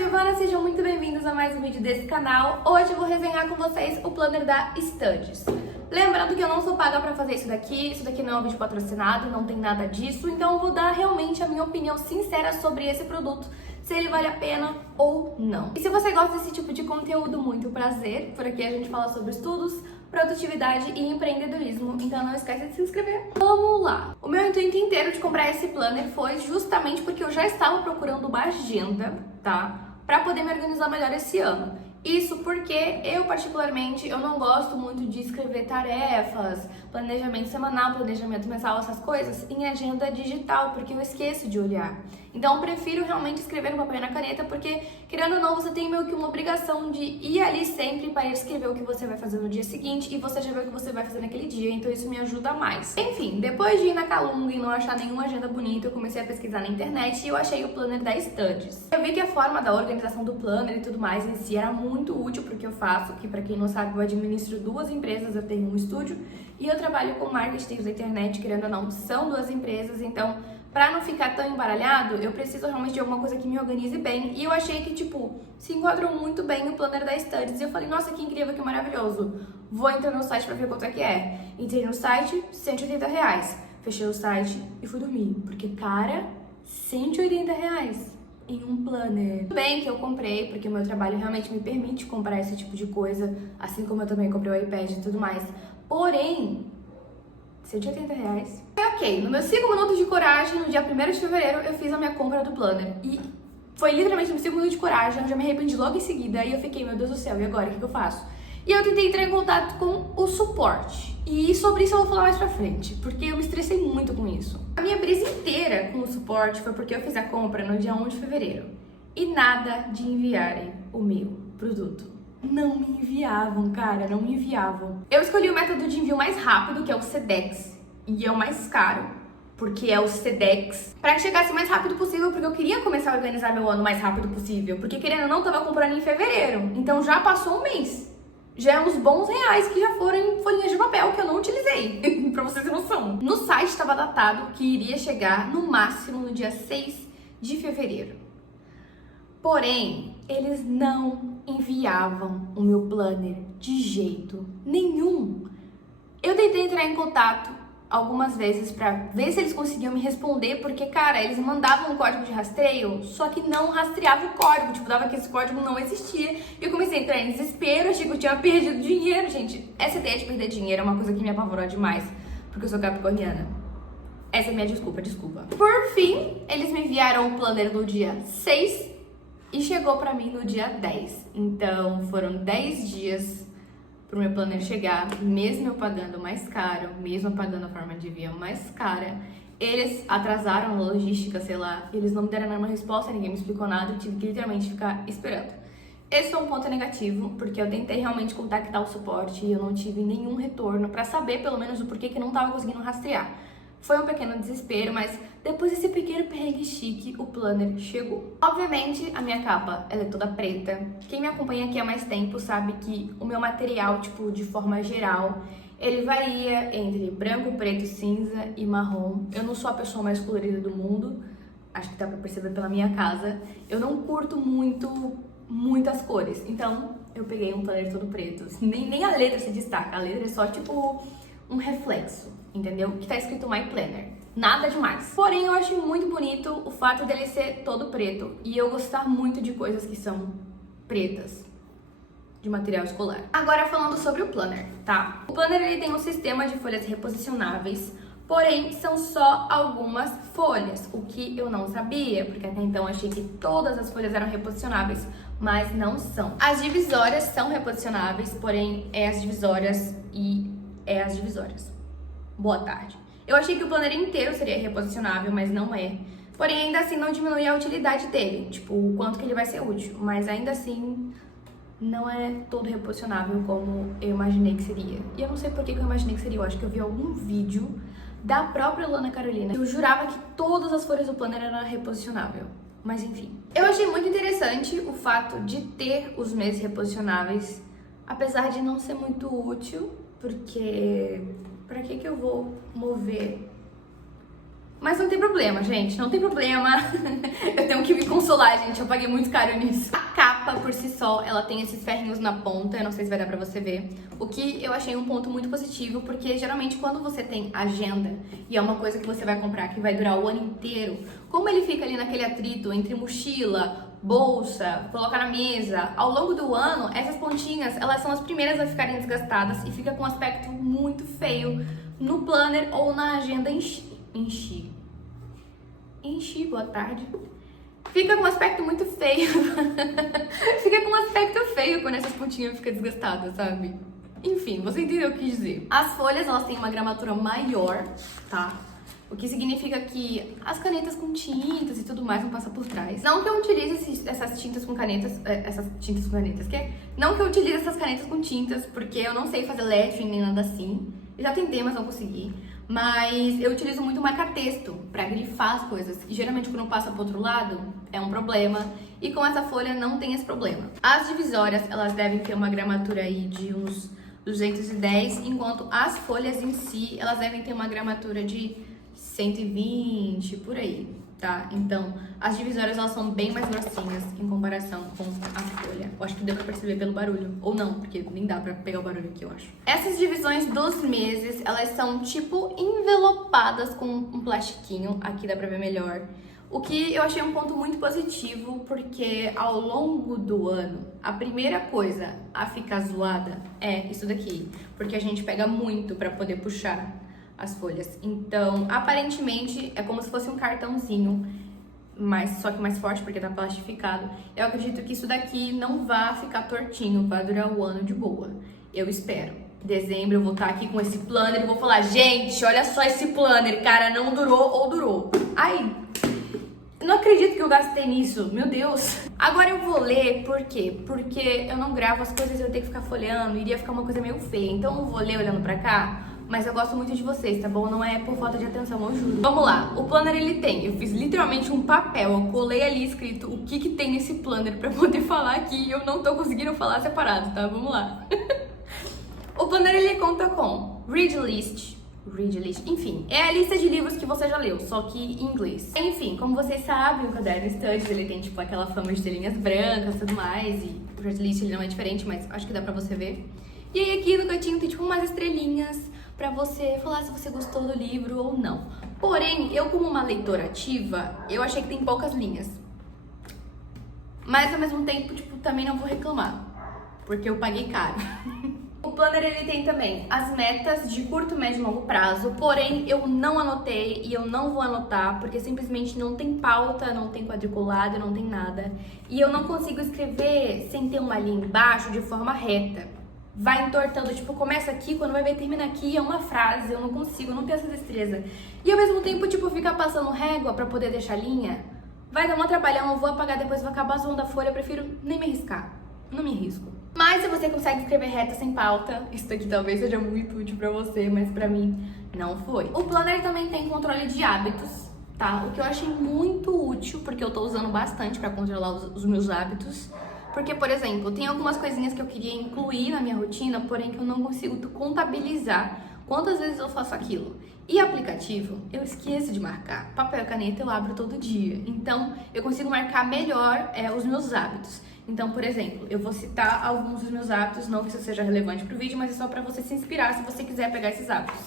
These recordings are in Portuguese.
Giovana, sejam muito bem-vindos a mais um vídeo desse canal. Hoje eu vou resenhar com vocês o planner da Studs. Lembrando que eu não sou paga pra fazer isso daqui não é um vídeo patrocinado, não tem nada disso, então eu vou dar realmente a minha opinião sincera sobre esse produto, se ele vale a pena ou não. E se você gosta desse tipo de conteúdo, muito prazer, por aqui a gente fala sobre estudos, produtividade e empreendedorismo, então não esquece de se inscrever. Vamos lá! O meu intuito inteiro de comprar esse planner foi justamente porque eu já estava procurando uma agenda, tá? Pra poder me organizar melhor esse ano. Isso porque eu, particularmente, eu não gosto muito de escrever tarefas, planejamento semanal, planejamento mensal, essas coisas, em agenda digital, porque eu esqueço de olhar. Então, eu prefiro realmente escrever no papel e na caneta, porque, querendo ou não, você tem meio que uma obrigação de ir ali sempre para escrever o que você vai fazer no dia seguinte e você já vê o que você vai fazer naquele dia, então isso me ajuda mais. Enfim, depois de ir na Calunga e não achar nenhuma agenda bonita, eu comecei a pesquisar na internet e eu achei o planner da Studs. Eu vi que a forma da organização do planner e tudo mais em si era muito útil pro que eu faço, que pra quem não sabe, eu administro duas empresas, eu tenho um estúdio e eu trabalho com marketing da internet, querendo ou não, são duas empresas, então pra não ficar tão embaralhado, eu preciso realmente de alguma coisa que me organize bem. E eu achei que, tipo, se enquadrou muito bem o planner da Studs. E eu falei, nossa, que incrível, que maravilhoso. Vou entrar no site pra ver quanto é que é. Entrei no site, R$180. Fechei o site e fui dormir. Porque, cara, R$180 em um planner. Tudo bem que eu comprei, porque o meu trabalho realmente me permite comprar esse tipo de coisa. Assim como eu também comprei o iPad e tudo mais. Porém, R$180. Ok, no meu 5 minutos de coragem, no dia 1º de fevereiro, eu fiz a minha compra do planner. E foi literalmente no 5 minutos de coragem, eu já me arrependi logo em seguida. E eu fiquei, meu Deus do céu, e agora? O que eu faço? E eu tentei entrar em contato com o suporte. E sobre isso eu vou falar mais pra frente, porque eu me estressei muito com isso. A minha brisa inteira com o suporte foi porque eu fiz a compra no dia 1 de fevereiro. E nada de enviarem o meu produto. Não me enviavam, cara, não me enviavam. Eu escolhi o método de envio mais rápido, que é o Sedex, e é o mais caro, porque é o Sedex, pra que chegasse o mais rápido possível, porque eu queria começar a organizar meu ano o mais rápido possível, porque querendo ou não, tava comprando em fevereiro, então já passou um mês. Já é uns bons reais que já foram em folhinhas de papel que eu não utilizei, pra vocês terem noção. No site estava datado que iria chegar no máximo no dia 6 de fevereiro. Porém, eles não enviavam o meu planner de jeito nenhum. Eu tentei entrar em contato algumas vezes pra ver se eles conseguiam me responder, porque, cara, eles mandavam um código de rastreio, só que não rastreava o código, tipo, dava que esse código não existia. E eu comecei a entrar em desespero, achei que eu tinha perdido dinheiro, gente. Essa ideia de perder dinheiro é uma coisa que me apavorou demais, porque eu sou capricorniana. Essa é a minha desculpa. Por fim, eles me enviaram o planner no dia 6 e chegou pra mim no dia 10. Então, foram 10 dias pro meu planner chegar, mesmo eu pagando mais caro, mesmo pagando a forma de envio mais cara. Eles atrasaram a logística, sei lá, eles não me deram nenhuma resposta, ninguém me explicou nada, eu tive que literalmente ficar esperando. Esse foi um ponto negativo, porque eu tentei realmente contactar o suporte e eu não tive nenhum retorno pra saber pelo menos o porquê que não tava conseguindo rastrear. Foi um pequeno desespero, mas depois desse pequeno perrengue chique, o planner chegou. Obviamente, a minha capa, ela é toda preta. Quem me acompanha aqui há mais tempo sabe que o meu material, tipo, de forma geral, ele varia entre branco, preto, cinza e marrom. Eu não sou a pessoa mais colorida do mundo, acho que dá pra perceber pela minha casa. Eu não curto muitas cores, então eu peguei um planner todo preto. Nem a letra se destaca, a letra é só, tipo, um reflexo, entendeu? Que tá escrito My Planner. Nada demais. Porém, eu acho muito bonito o fato dele ser todo preto e eu gostar muito de coisas que são pretas, de material escolar. Agora, falando sobre o planner, tá? O planner, ele tem um sistema de folhas reposicionáveis, porém, são só algumas folhas, o que eu não sabia, porque até então eu achei que todas as folhas eram reposicionáveis, mas não são. As divisórias são reposicionáveis, porém, é as divisórias. Boa tarde. Eu achei que o planner inteiro seria reposicionável, mas não é. Porém, ainda assim, não diminui a utilidade dele, tipo, o quanto que ele vai ser útil. Mas ainda assim, não é todo reposicionável como eu imaginei que seria. E eu não sei por que eu imaginei que seria. Eu acho que eu vi algum vídeo da própria Ana Carolina. Eu jurava que todas as folhas do planner eram reposicionável. Mas enfim. Eu achei muito interessante o fato de ter os meses reposicionáveis, apesar de não ser muito útil, porque pra que eu vou mover Mas não tem problema, gente, não tem problema. Eu tenho que me consolar, gente, eu paguei muito caro nisso. A capa, por si só, ela tem esses ferrinhos na ponta, eu não sei se vai dar pra você ver. O que eu achei um ponto muito positivo, porque geralmente quando você tem agenda, e é uma coisa que você vai comprar que vai durar o ano inteiro, como ele fica ali naquele atrito entre mochila, bolsa, colocar na mesa, ao longo do ano, essas pontinhas, elas são as primeiras a ficarem desgastadas e fica com um aspecto muito feio no planner ou na agenda boa tarde. Fica com um aspecto muito feio. Fica com um aspecto feio quando essas pontinhas ficam desgastadas, sabe? Enfim, você entendeu o que eu quis dizer. As folhas, elas têm uma gramatura maior, tá? O que significa que as canetas com tintas e tudo mais vão passar por trás. Não que eu utilize essas tintas com canetas, Não que eu utilize essas canetas com tintas, porque eu não sei fazer lettering nem nada assim. Eu já tentei, mas não consegui. Mas eu utilizo muito marca-texto pra grifar as coisas. E geralmente quando passa pro outro lado, é um problema. E com essa folha não tem esse problema. As divisórias, elas devem ter uma gramatura aí de uns 210, enquanto as folhas em si, elas devem ter uma gramatura de 120, por aí, tá? Então, as divisórias, elas são bem mais grossinhas em comparação com a folha. Eu acho que deu pra perceber pelo barulho. Ou não, porque nem dá pra pegar o barulho aqui, eu acho. Essas divisões dos meses, elas são, tipo, envelopadas com um plastiquinho. Aqui dá pra ver melhor. O que eu achei um ponto muito positivo, porque ao longo do ano, a primeira coisa a ficar zoada é isso daqui. Porque a gente pega muito pra poder puxar as folhas. Então, aparentemente, é como se fosse um cartãozinho, mas só que mais forte, porque tá plastificado. Eu acredito que isso daqui não vai ficar tortinho, vai durar o ano de boa. Eu espero. Dezembro eu vou estar aqui com esse planner e vou falar, gente, olha só esse planner, cara, não durou ou durou. Ai, eu não acredito que eu gastei nisso, meu Deus. Agora eu vou ler, por quê? Porque eu não gravo as coisas e eu tenho que ficar folheando, iria ficar uma coisa meio feia. Então eu vou ler olhando pra cá. Mas eu gosto muito de vocês, tá bom? Não é por falta de atenção, eu juro. Vamos lá, o planner ele tem, eu fiz literalmente um papel, eu colei ali escrito o que tem nesse planner pra poder falar aqui e eu não tô conseguindo falar separado, tá? Vamos lá. O planner ele conta com read list, enfim, é a lista de livros que você já leu, só que em inglês. Enfim, como vocês sabem, o caderno Studies, ele tem tipo aquela fama de ter linhas brancas e tudo mais, e o read list ele não é diferente, mas acho que dá pra você ver. E aí aqui no cantinho tem tipo umas estrelinhas pra você falar se você gostou do livro ou não. Porém, eu como uma leitora ativa, eu achei que tem poucas linhas. Mas ao mesmo tempo, tipo, também não vou reclamar, porque eu paguei caro. O planner ele tem também as metas de curto, médio e longo prazo, porém eu não anotei e eu não vou anotar, porque simplesmente não tem pauta, não tem quadriculado, não tem nada. E eu não consigo escrever sem ter uma linha embaixo de forma reta. Vai entortando, tipo, começa aqui, quando vai ver termina aqui, é uma frase, eu não consigo, não tenho essa destreza. E ao mesmo tempo, tipo, ficar passando régua pra poder deixar linha, vai dar uma trabalhão, eu vou apagar depois, vai acabar zoando a folha, eu prefiro nem me arriscar, não me arrisco. Mas se você consegue escrever reta sem pauta, isso daqui talvez seja muito útil pra você, mas pra mim não foi. O planner também tem controle de hábitos, tá? O que eu achei muito útil, porque eu tô usando bastante pra controlar os meus hábitos. Porque, por exemplo, tem algumas coisinhas que eu queria incluir na minha rotina, porém que eu não consigo contabilizar quantas vezes eu faço aquilo. E aplicativo, eu esqueço de marcar. Papel e caneta eu abro todo dia. Então, eu consigo marcar melhor os meus hábitos. Então, por exemplo, eu vou citar alguns dos meus hábitos, não que isso seja relevante pro vídeo, mas é só pra você se inspirar se você quiser pegar esses hábitos.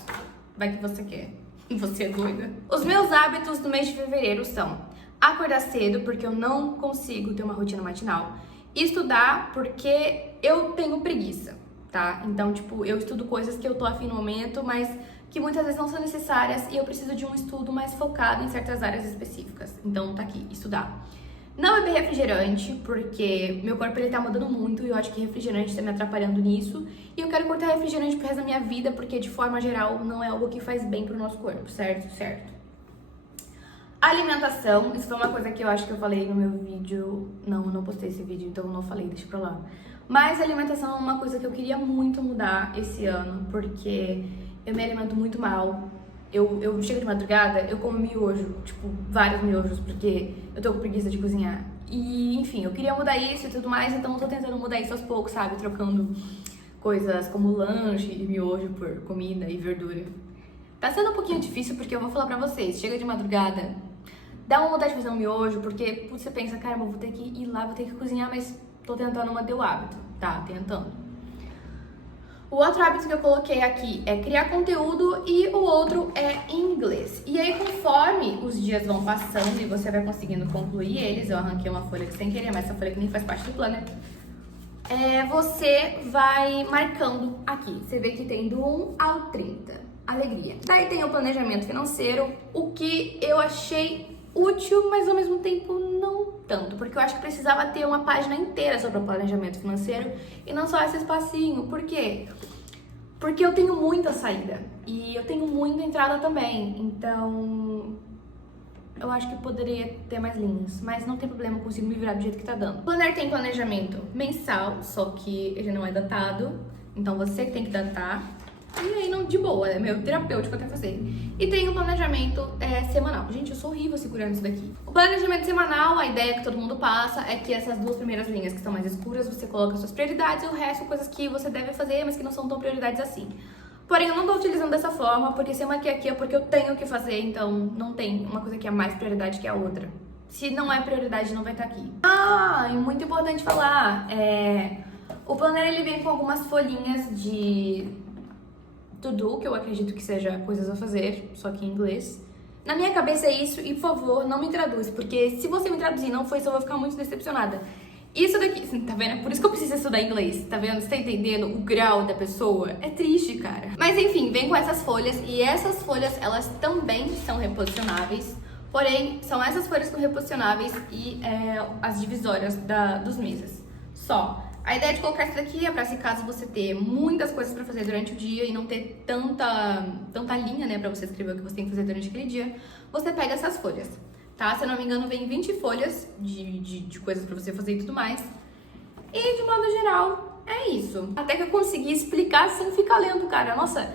Vai que você quer. Você é doida. Os meus hábitos do mês de fevereiro são acordar cedo, porque eu não consigo ter uma rotina matinal. Estudar porque eu tenho preguiça, tá? Então, tipo, eu estudo coisas que eu tô afim no momento, mas que muitas vezes não são necessárias e eu preciso de um estudo mais focado em certas áreas específicas. Então, tá aqui, estudar. Não beber refrigerante, porque meu corpo ele tá mudando muito e eu acho que refrigerante tá me atrapalhando nisso. E eu quero cortar refrigerante pro resto da minha vida, porque de forma geral não é algo que faz bem pro nosso corpo, certo? Certo. Alimentação, isso foi uma coisa que eu acho que eu falei no meu vídeo. Não, eu não postei esse vídeo, então eu não falei, deixa pra lá. Mas alimentação é uma coisa que eu queria muito mudar esse ano, porque eu me alimento muito mal. Eu chego de madrugada, eu como miojo, tipo, vários miojos, porque eu tô com preguiça de cozinhar. E, enfim, eu queria mudar isso e tudo mais, então eu tô tentando mudar isso aos poucos, sabe? Trocando coisas como lanche e miojo por comida e verdura. Tá sendo um pouquinho difícil porque eu vou falar pra vocês, chega de madrugada, dá uma vontade de fazer um miojo, porque você pensa, caramba, eu vou ter que ir lá, vou ter que cozinhar, mas tô tentando manter o hábito, tá? Tentando. O outro hábito que eu coloquei aqui é criar conteúdo e o outro é inglês. E aí, conforme os dias vão passando e você vai conseguindo concluir eles, eu arranquei uma folha aqui sem querer, mas essa folha aqui nem faz parte do planner, você vai marcando aqui. Você vê que tem do 1 ao 30. Alegria. Daí tem o planejamento financeiro, o que eu achei útil, mas ao mesmo tempo não tanto, porque eu acho que precisava ter uma página inteira sobre o planejamento financeiro e não só esse espacinho. Por quê? Porque eu tenho muita saída e eu tenho muita entrada também, então eu acho que poderia ter mais linhas, mas não tem problema, eu consigo me virar do jeito que tá dando. O planner tem planejamento mensal, só que ele não é datado, então você que tem que datar. E aí, não, de boa, é meu terapêutico até fazer. E tem o planejamento semanal. Gente, eu sou horrível segurando isso daqui. O planejamento semanal, a ideia que todo mundo passa é que essas duas primeiras linhas que estão mais escuras, você coloca suas prioridades e o resto, coisas que você deve fazer, mas que não são tão prioridades assim. Porém, eu não tô utilizando dessa forma, porque se eu marquei aqui é porque eu tenho que fazer, então não tem uma coisa que é mais prioridade que a outra. Se não é prioridade, não vai estar aqui. Ah, e muito importante falar, o planner ele vem com algumas folhinhas de to-do, que eu acredito que seja coisas a fazer, só que em inglês. Na minha cabeça é isso, e por favor, não me traduz, porque se você me traduzir não foi isso, eu vou ficar muito decepcionada. Isso daqui, tá vendo? É por isso que eu preciso estudar inglês, tá vendo? Você tá entendendo o grau da pessoa? É triste, cara. Mas enfim, vem com essas folhas, e essas folhas, elas também são reposicionáveis, porém, são essas folhas que são reposicionáveis e as divisórias dos meses. Só. A ideia de colocar isso daqui é pra se caso você ter muitas coisas pra fazer durante o dia e não ter tanta linha, né, pra você escrever o que você tem que fazer durante aquele dia, você pega essas folhas, tá? Se eu não me engano, vem 20 folhas de coisas pra você fazer e tudo mais. E, de modo geral, é isso. Até que eu consegui explicar sem ficar lendo, cara. Nossa,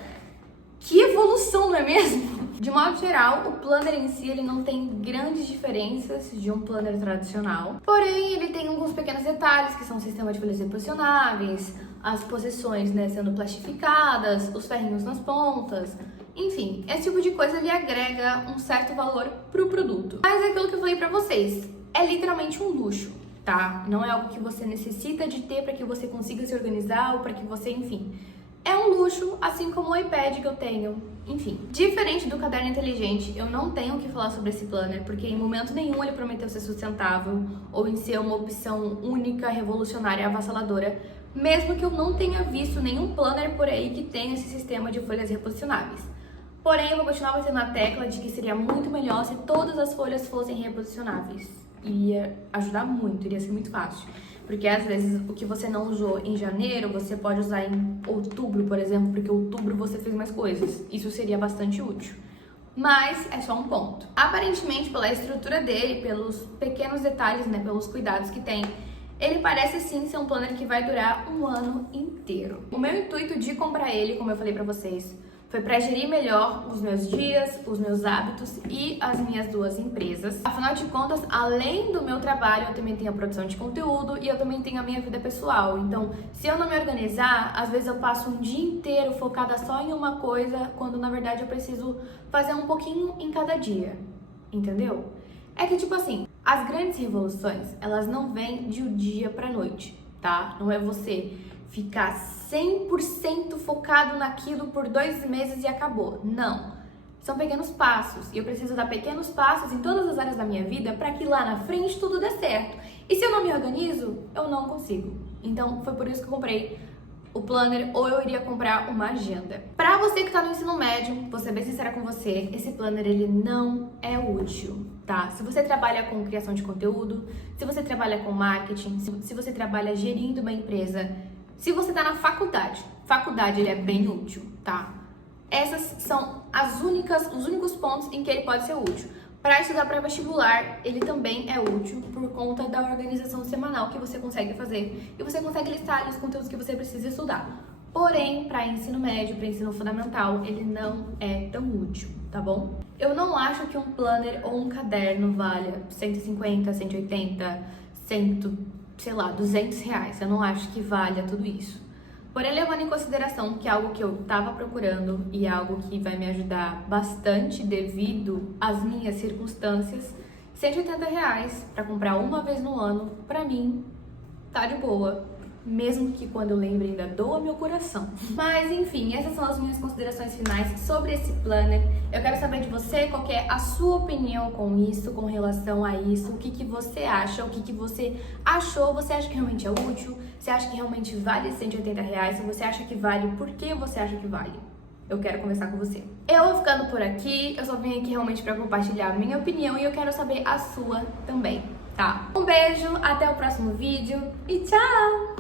que evolução, não é mesmo? De modo geral, o planner em si, ele não tem grandes diferenças de um planner tradicional. Porém, ele tem alguns pequenos detalhes, que são o sistema de folhas reposicionáveis, as posições, né, sendo plastificadas, os ferrinhos nas pontas. Enfim, esse tipo de coisa, ele agrega um certo valor pro produto. Mas é aquilo que eu falei pra vocês, é literalmente um luxo, tá? Não é algo que você necessita de ter pra que você consiga se organizar ou pra que você, enfim... É um luxo, assim como o iPad que eu tenho, enfim. Diferente do caderno inteligente, eu não tenho o que falar sobre esse planner, porque em momento nenhum ele prometeu ser sustentável ou em ser uma opção única, revolucionária, avassaladora, mesmo que eu não tenha visto nenhum planner por aí que tenha esse sistema de folhas reposicionáveis. Porém, eu vou continuar batendo na tecla de que seria muito melhor se todas as folhas fossem reposicionáveis. Iria ajudar muito, iria ser muito fácil. Porque às vezes o que você não usou em janeiro, você pode usar em outubro, por exemplo, porque em outubro você fez mais coisas. Isso seria bastante útil. Mas é só um ponto. Aparentemente, pela estrutura dele, pelos pequenos detalhes, né, pelos cuidados que tem, ele parece sim ser um planner que vai durar um ano inteiro. O meu intuito de comprar ele, como eu falei pra vocês, foi para gerir melhor os meus dias, os meus hábitos e as minhas duas empresas. Afinal de contas, além do meu trabalho, eu também tenho a produção de conteúdo e eu também tenho a minha vida pessoal. Então, se eu não me organizar, às vezes eu passo um dia inteiro focada só em uma coisa, quando na verdade eu preciso fazer um pouquinho em cada dia. Entendeu? É que tipo assim, as grandes revoluções, elas não vêm de um dia pra noite, tá? Não é você ficar 100% focado naquilo por 2 meses e acabou. Não. São pequenos passos. E eu preciso dar pequenos passos em todas as áreas da minha vida para que lá na frente tudo dê certo. E se eu não me organizo, eu não consigo. Então, foi por isso que eu comprei o planner ou eu iria comprar uma agenda. Pra você que tá no ensino médio, vou ser bem sincera com você, esse planner ele não é útil, tá? Se você trabalha com criação de conteúdo, se você trabalha com marketing, se você trabalha gerindo uma empresa, se você tá na faculdade ele é bem útil, tá? Essas são os únicos pontos em que ele pode ser útil. Para estudar para vestibular, ele também é útil por conta da organização semanal que você consegue fazer e você consegue listar ali os conteúdos que você precisa estudar. Porém, para ensino médio, para ensino fundamental, ele não é tão útil, tá bom? Eu não acho que um planner ou um caderno valha 150, 180, 100, sei lá, 200 reais. Eu não acho que valha tudo isso. Porém, levando em consideração que é algo que eu tava procurando e é algo que vai me ajudar bastante devido às minhas circunstâncias, R$ 180 pra comprar uma vez no ano, pra mim, tá de boa. Mesmo que quando eu lembre ainda doa meu coração. Mas enfim, essas são as minhas considerações finais sobre esse planner. Eu quero saber de você qual que é a sua opinião com isso, com relação a isso, o que que você acha, o que que você achou, você acha que realmente é útil, você acha que realmente vale R$ 180, se você acha que vale, por que você acha que vale? Eu quero conversar com você. Eu vou ficando por aqui, eu só vim aqui realmente pra compartilhar a minha opinião e eu quero saber a sua também, tá? Um beijo, até o próximo vídeo e tchau!